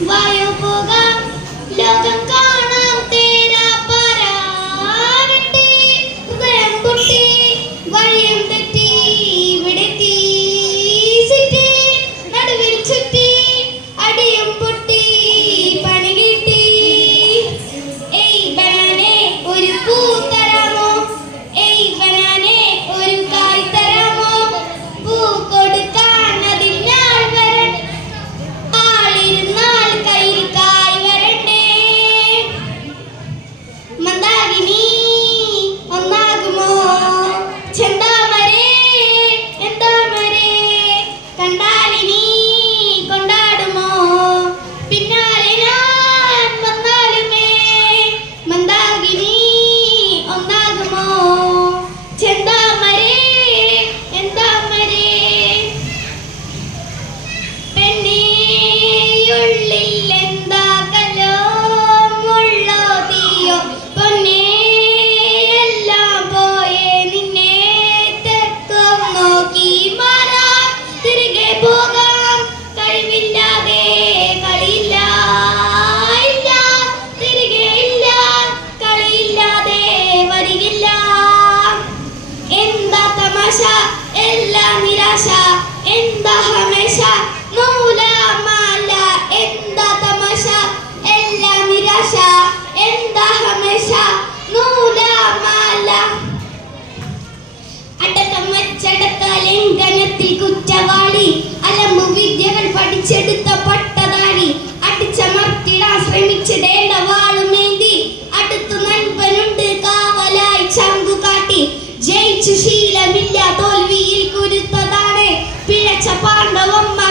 വായോ പോകാം ലോകം കാണാം തേരാ പാരാരട്ടെ ഹൃദയം പൊട്ടി വഴിയും തെറ്റി ഇവിടെ തീസിറ്റി നടുവിൽ ചുറ്റി അടിയും പൊട്ടി പണി കിട്ടി ഏയ് ബനാനെ ഒരു പൂ തരാമോ ഏയ് ബനാനെ ഒരു കായ് തരാമോ പൂ കൊടുക്കാൻ അതിനാൾ വരൻ ആളിരുന്നാൽ കയ്യിൽ കായ് വരണ്ടേ മന്ദാകിനി ഒന്നാകുമോ ചെന്താമരേ എന്താമരേ കണ്ടാലിനി കൊണ്ടാടുമോ പിന്നാലെ ഞാൻ വന്നാലുമേ മന്ദാകിനി ഒന്നാകുമോ ചെന്താമരേ എന്താമരേ പെണ്ണേയുള്ളിൽ എന്താകലോ മുള്ളോ തീയോ പൊന്നേ എല്ലാം പോയേ നിന്നെ തെക്കും നോക്കി മാറാൻ തിരികെ പോകാം കഴിവില്ലാതെ കളിയില്ല ഇല്ല തിരികെ ഇല്ല കളിയില്ലാതെ വരികില്ല എന്താ തമാശ എല്ലാം നിരാശ എന്താ ഹമേശ നൂലാമാല എന്താ തമാശ എല്ലാം നിരാശ എന്താ ഹമേശ നൂലാമാല അടക്കമച്ചടക്ക ലംഘനത്തിൽ കുറ്റവാളി അലമ്പു വിദ്യകൾ പഠിച്ചെടുത്ത പട്ടധാരി അടിച്ചമർത്തിടാൻ ശ്രമിച്ചിടേണ്ട വാളുമേന്തി അടുത്തു നൻപനുണ്ട് കാവലായി ചങ്കുകാട്ടി ജയിച്ചു ശീലമില്ല തോൽവിയിൽ കുരുത്തതാണ് പിഴച്ച പാണ്ഡവന്മാർ